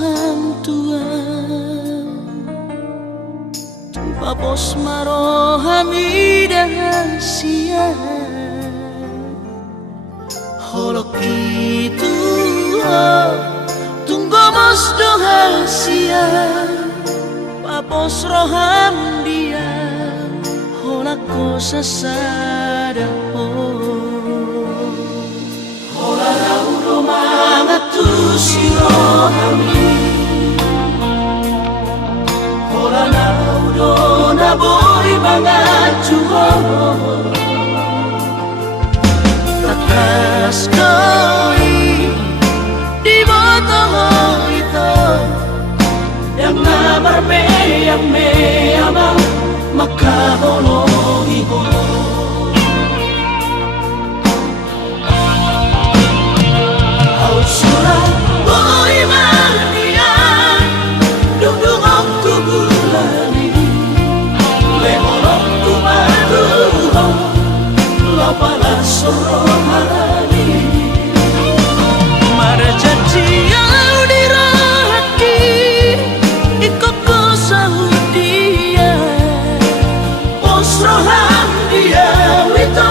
roham tuan tu papos maroham idah sia holok itu tunggu mos doha sia papos roham dia holak ko sasada hola laudo mangatu si rohami hola laudo na boy mangatu takas koi di boto itu yang namar yang me ama makaholo iho au surat boy mania dudung tu bulani lehorok tu madu lapala sorohani marajati au dirahaki ikoko saudia posroham dia wito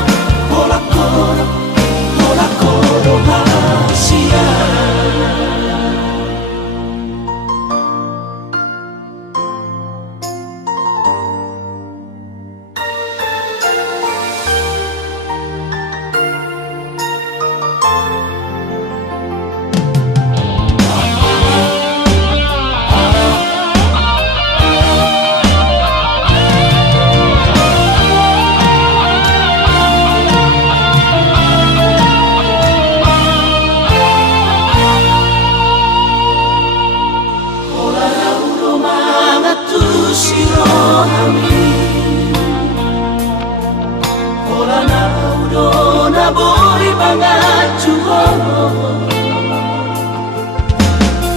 holakoro hasia hola naudo na boy mangatu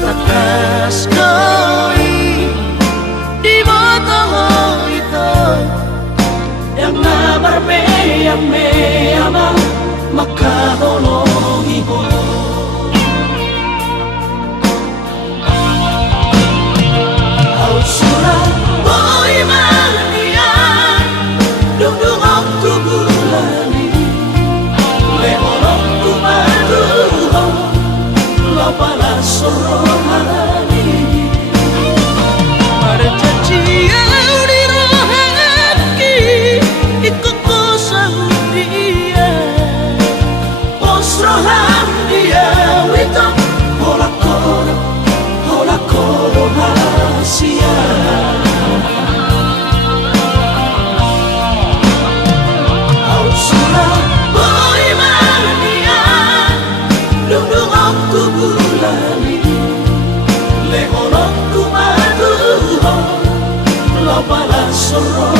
takas koi di boto itu yang namar yang me ama makaholo iho au surat boy mania dudung tu bulani lehorok tu madu lapala sorohani marajati au dirahaki ikoko saudia posroham dia wito holakoro hasia lehorok tu madu lapala sorohani